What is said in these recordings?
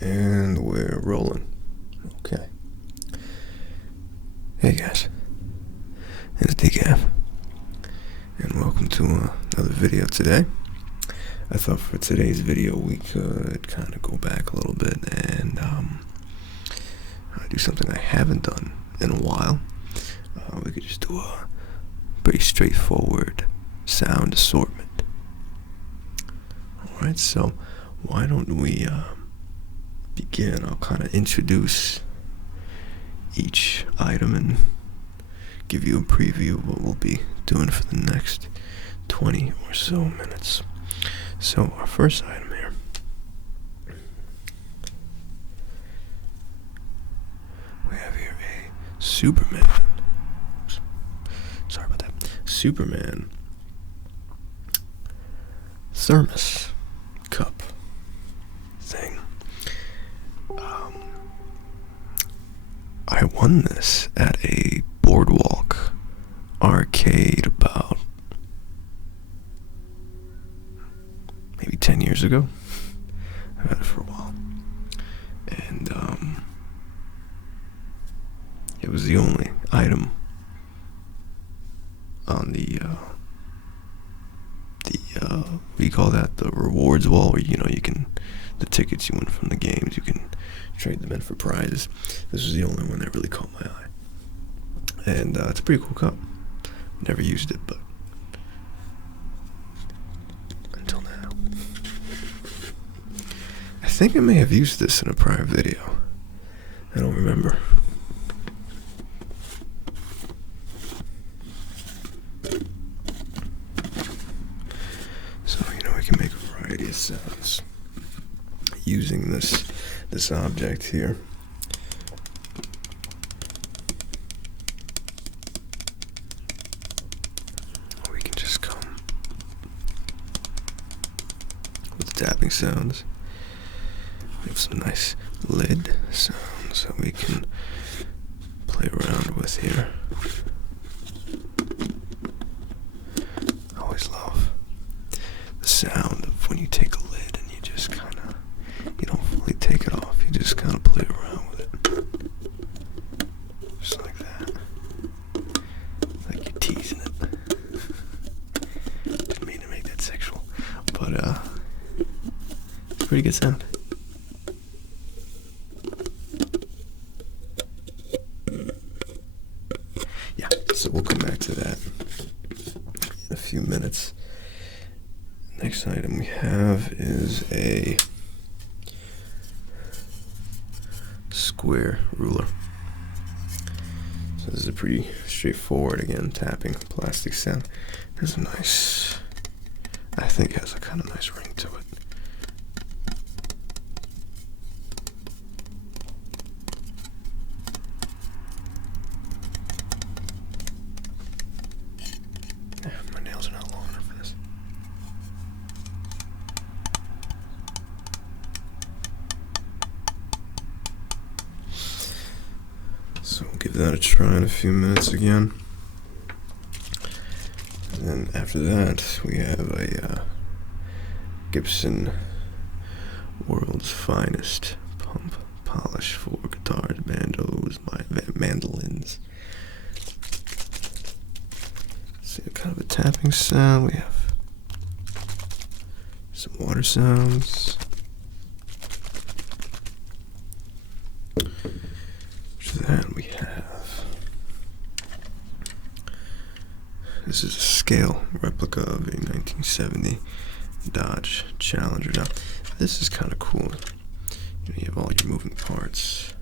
And we're rolling. Okay. Hey guys, it's DGAF, and welcome to another video today. I thought for today's video we could kind of go back a little bit and do something I haven't done in a while. We could just do a pretty straightforward sound assortment. Alright, so why don't we begin? I'll kind of introduce each item and give you a preview of what we'll be doing for the next 20 or so minutes. So our first item here, we have here a Superman thermos cup thing. I won this at a boardwalk arcade about maybe 10 years ago. I've had it for a while. And it was the only item on the what do you call that? The rewards wall, where you can, the tickets you win from the games, you can trade them in for prizes. This was the only one that really caught my eye. And it's a pretty cool cup. Never used it, but until now. I think I may have used this in a prior video. I don't remember. So, we can make a variety of sounds using this object here. We can just come with tapping sounds. We have some nice lid sounds that we can play around with here. I always love the sound of when you take a lid and you just kind of, you don't fully take it off, you just kind of play around with it. Just like that. Like you're teasing it. Didn't mean to make that sexual. But, it's a pretty good sound. Yeah, so we'll come back to that in a few minutes. Next item we have is a square ruler. So this is a pretty straightforward, again, tapping plastic sound. There's a nice, I think it has a kind of nice ring to it. My nails are not long enough for this. So we'll give that a try in a few minutes again. And then after that, we have a Gibson World's Finest Pump Polish for guitars, banjos, mandolins. See, kind of a tapping sound. We have some water sounds. After that, we have, this is a scale replica of a 1970 Dodge Challenger. Now, this is kind of cool. You have all your moving parts.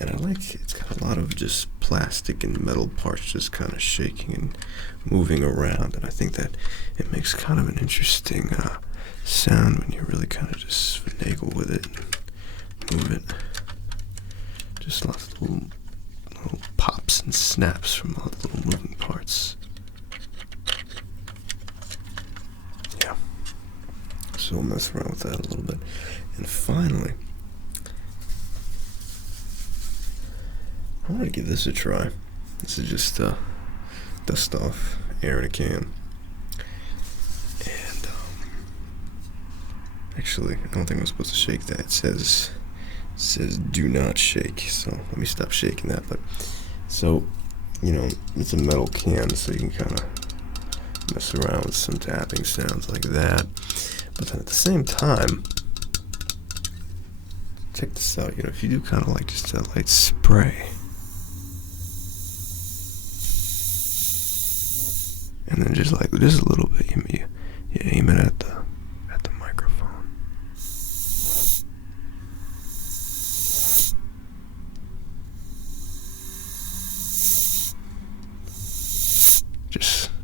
And I like, it's got a lot of just plastic and metal parts just kind of shaking and moving around. And I think that it makes kind of an interesting sound when you really kind of just finagle with it and move it. Just lots of little pops and snaps from all the little moving parts. Yeah. So we'll mess around with that a little bit. And finally, I want to give this a try. This is just dust off air in a can. And Actually, I don't think I'm supposed to shake that. It says do not shake. So let me stop shaking that. But so, it's a metal can, so you can kind of mess around with some tapping sounds like that. But then at the same time, check this out. If you do kind of like just a light spray, and then just a little bit, you aim it at the microphone.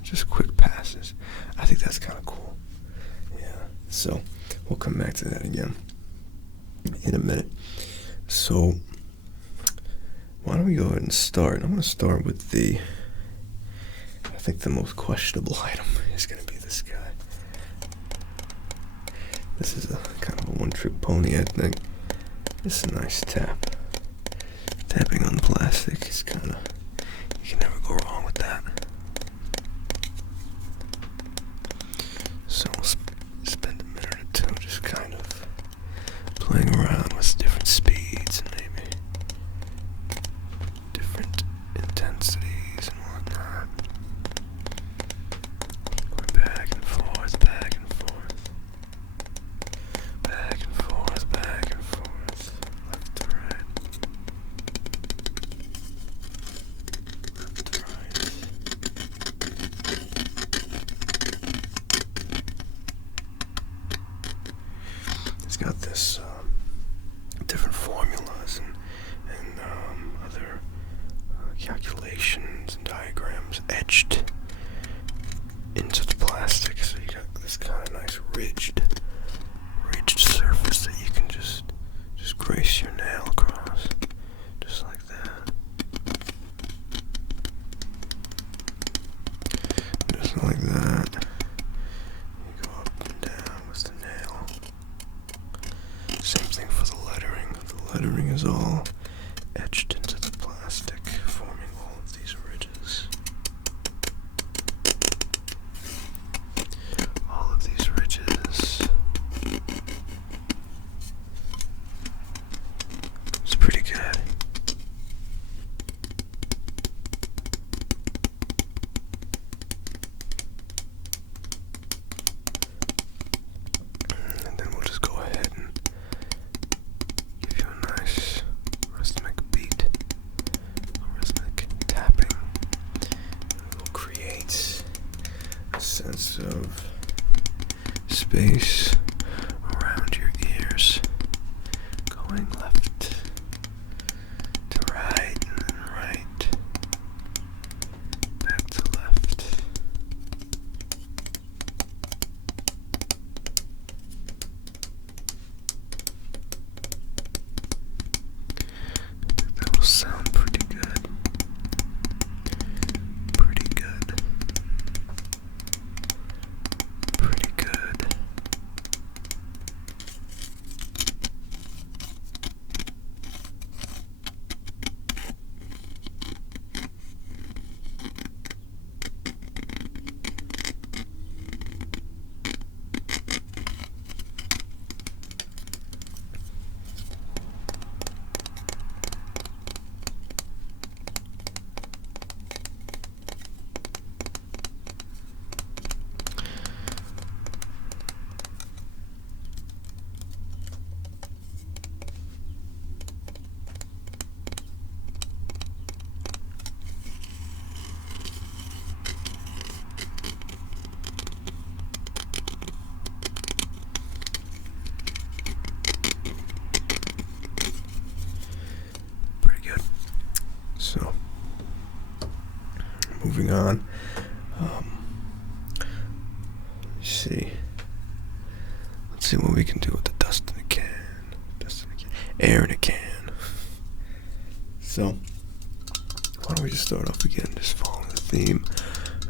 Just quick passes. I think that's kind of cool. Yeah. So we'll come back to that again in a minute. So why don't we go ahead and start? I'm going to start with I think the most questionable item is going to be this guy. This is a kind of a one-trick pony, I think. It's a nice tap. Tapping on plastic is you can never go wrong with that. So we'll spend a minute or two just kind of playing around with different speeds and maybe different intensities and whatnot. Going back and forth, back and forth. Back and forth, back and forth. Left to right. Left to right. It's got this different formulas and other calculations and diagrams etched into the plastic, so you got this kind of nice ridged surface that you can just grace your nail across, just like that. Just like that. You go up and down with the nail. Same thing for the lettering. The lettering is all etched into the plastic, forming all of these ridges. All of these ridges. It's pretty good. And then we'll just go ahead and give you a nice rhythmic beat, a rhythmic tapping. It will create a sense of space around your ears, going left to right and then right, back to left. That will sound pretty good. Pretty good. Pretty good. Pretty good. So, moving on. Let's see what we can do with the dust in a can. Air in a can. So, why don't we just start off again, just following the theme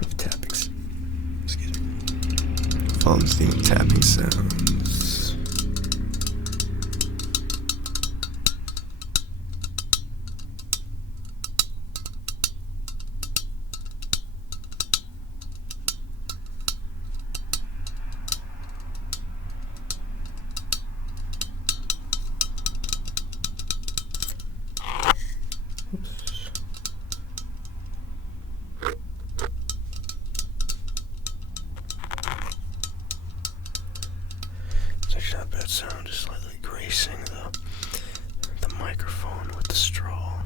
of tapping. Excuse me. Following the theme of tapping sounds. sound, just slightly gracing the microphone with the straw.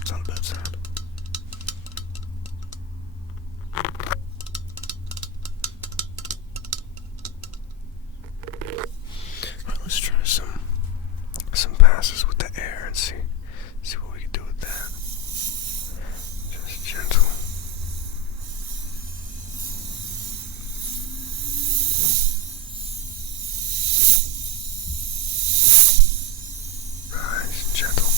It's not a bad sound. Alright, let's try some passes with the air and see what we can do with that. Just gentle. Nice and gentle.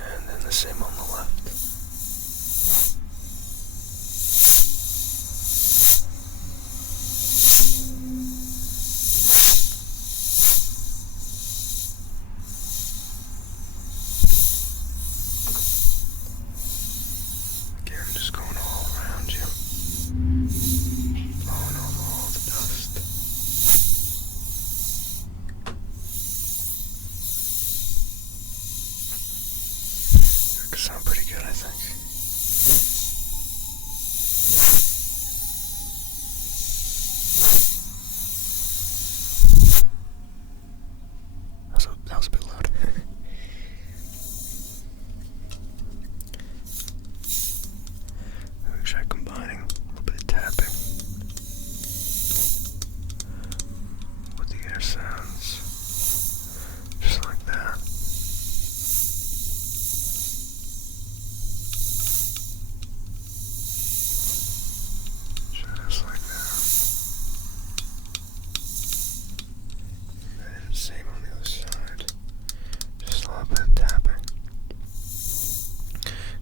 And then the same on the left. Again, just going all around you, blowing off all the dust. That could sound pretty good, I think. That was a bit loud. Maybe try combining a little bit of tapping with the air sounds, just like that. Just like that. And same on the other side. Just a little bit of tapping,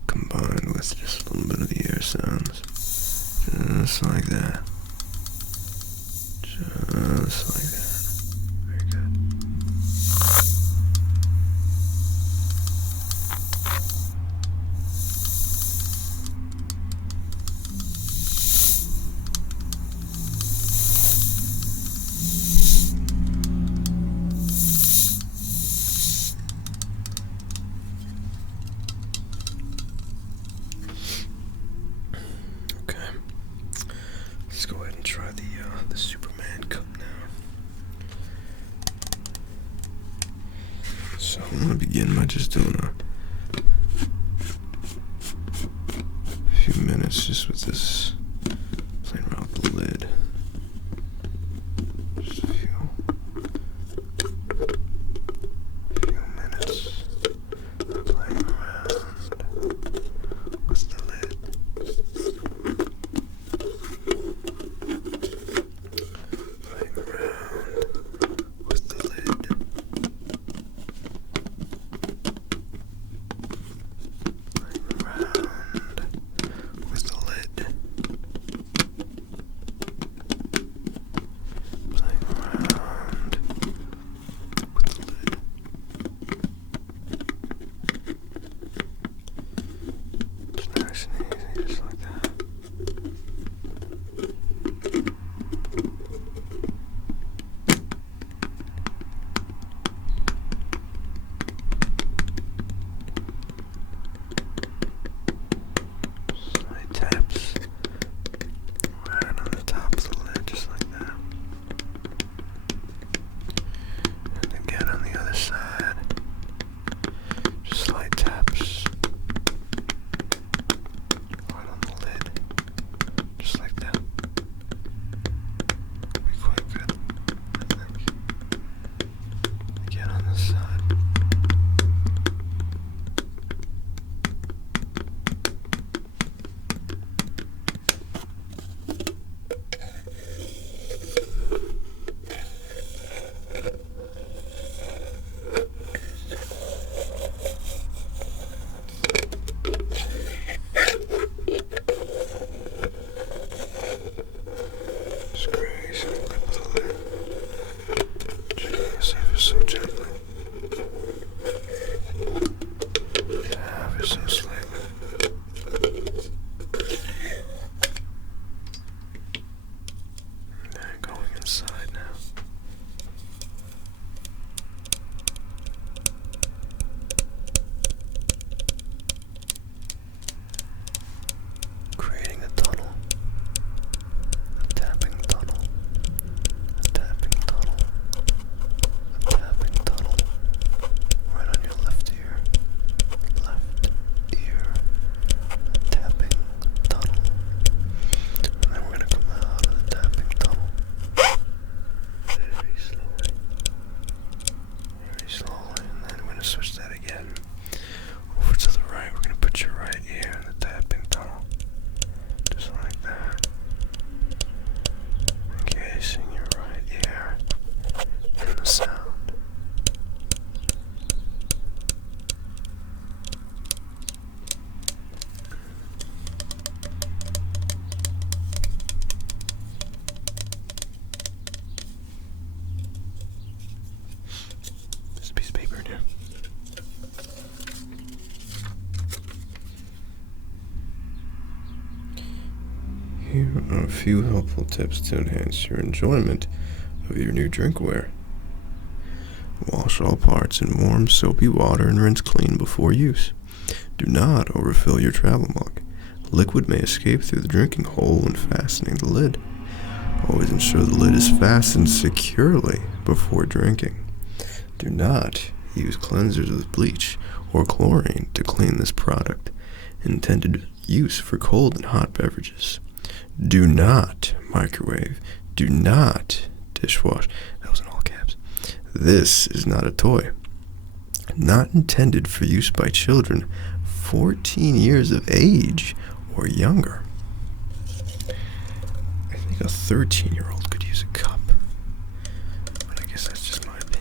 combined with just a little bit of the air sounds. Just like that. Just like that. Very good. Okay. Let's go ahead and try the Superman cup now. So I'm gonna begin by just doing a few minutes just with this, playing around with the lid. Just a few minutes of playing around with the lid. Playing around with the lid. Playing around with the lid. here are a few helpful tips to enhance your enjoyment of your new drinkware. Wash all parts in warm, soapy water and rinse clean before use. Do not overfill your travel mug. Liquid may escape through the drinking hole when fastening the lid. Always ensure the lid is fastened securely before drinking. Do not use cleansers with bleach or chlorine to clean this product, intended use for cold and hot beverages. Do not microwave. Do not dishwash. That was in all caps. This is not a toy. Not intended for use by children 14 years of age or younger. I think a 13-year-old could use a cup, but I guess that's just my opinion.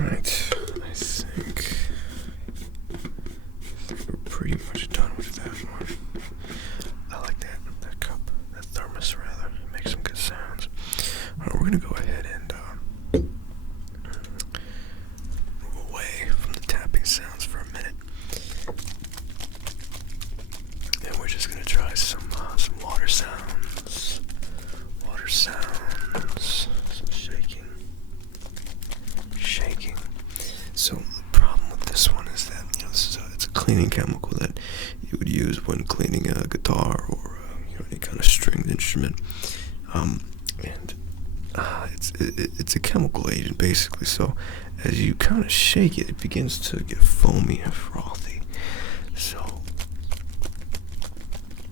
Alright, I think we're pretty much done with that one. I like that cup, that thermos rather. It makes some good sounds. Alright, we're gonna go ahead and move away from the tapping sounds for a minute. And we're just gonna try some water sounds. Water sounds. Some shaking. So the problem with this one is that it's a cleaning chemical that you would use when cleaning a guitar or any kind of stringed instrument, and it's a chemical agent basically. So as you kind of shake it, it begins to get foamy and frothy. So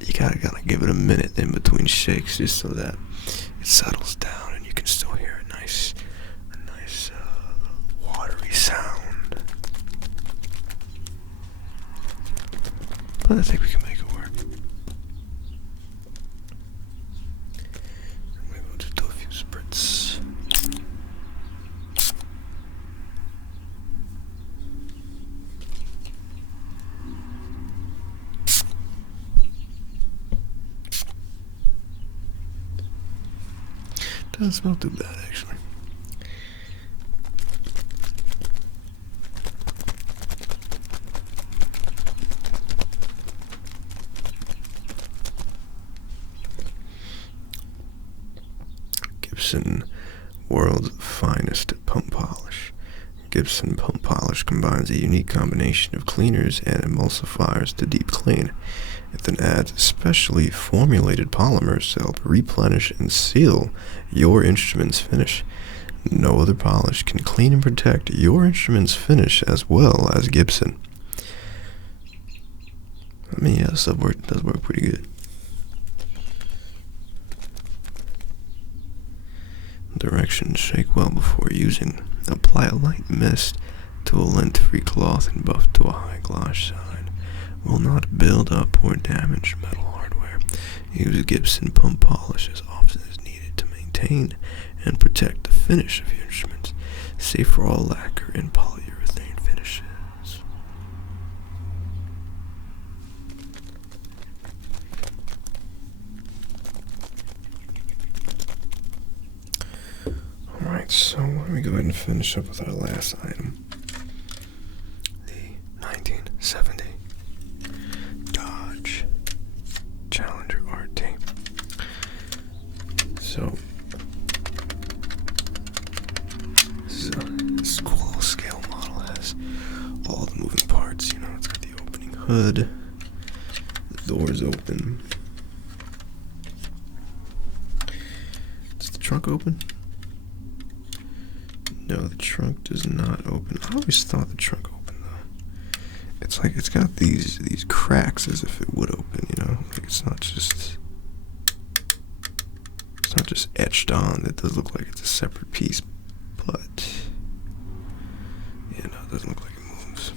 you gotta give it a minute in between shakes just so that it settles down and you can still hear a nice watery sound. But I think we can make it work. Maybe we'll just do a few spritz. Doesn't smell too bad, actually. Gibson, world's finest pump polish. Gibson pump polish combines a unique combination of cleaners and emulsifiers to deep clean. It then adds specially formulated polymers to help replenish and seal your instrument's finish. No other polish can clean and protect your instrument's finish as well as Gibson. I mean, yeah, this stuff does work pretty good. Directions: shake well before using. Apply a light mist to a lint-free cloth and buff to a high gloss side. Will not build up or damage metal hardware. Use Gibson pump polish as often as needed to maintain and protect the finish of your instruments. Safe for all lacquer and polyurethane finishes. Alright, so why don't we go ahead and finish up with our last item. The 1970 Dodge Challenger RT. So, this cool little scale model has all the moving parts. It's got the opening hood, the doors open. Does the trunk open? No, the trunk does not open. I always thought the trunk opened though. It's like it's got these cracks as if it would open, Like it's not just etched on. It does look like it's a separate piece, but it doesn't look like it moves.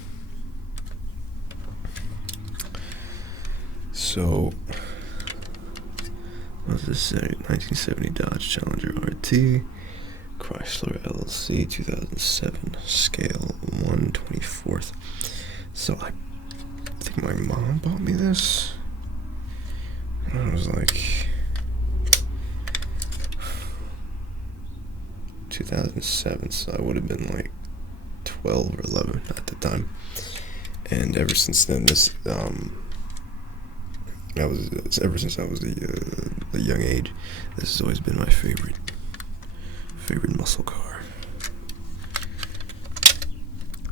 So what does this say? 1970 Dodge Challenger RT. Chrysler LLC 2007 scale 1/24. So I think my mom bought me this. I was like 2007, so I would have been like 12 or 11 at the time. And ever since then, ever since I was a young age, this has always been my favorite muscle car.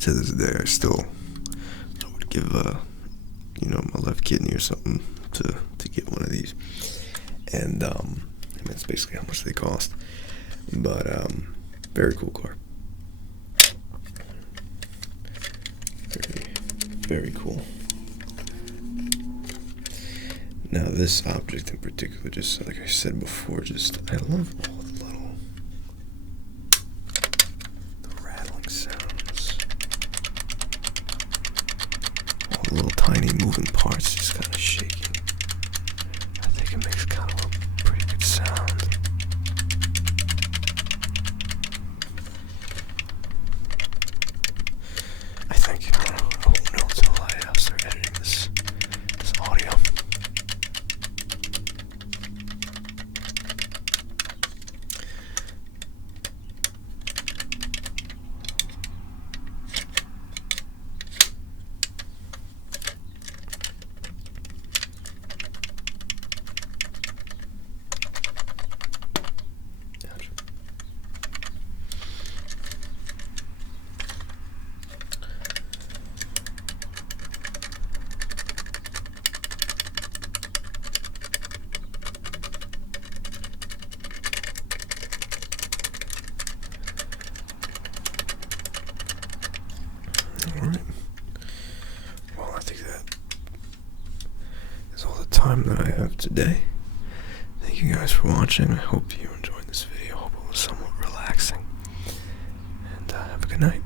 To this day, I would give my left kidney or something to get one of these. And that's basically how much they cost. But very cool car. Very, very cool. Now this object in particular, just like I said before, I love all the rattling sounds. All the little tiny moving parts just kind of shaking. I think it makes kind of a pretty good sound. I won't know until I start editing this audio. Alright. Well, I think that is all the time that I have today. Thank you guys for watching. I hope you enjoyed this video. I hope it was somewhat relaxing. And have a good night.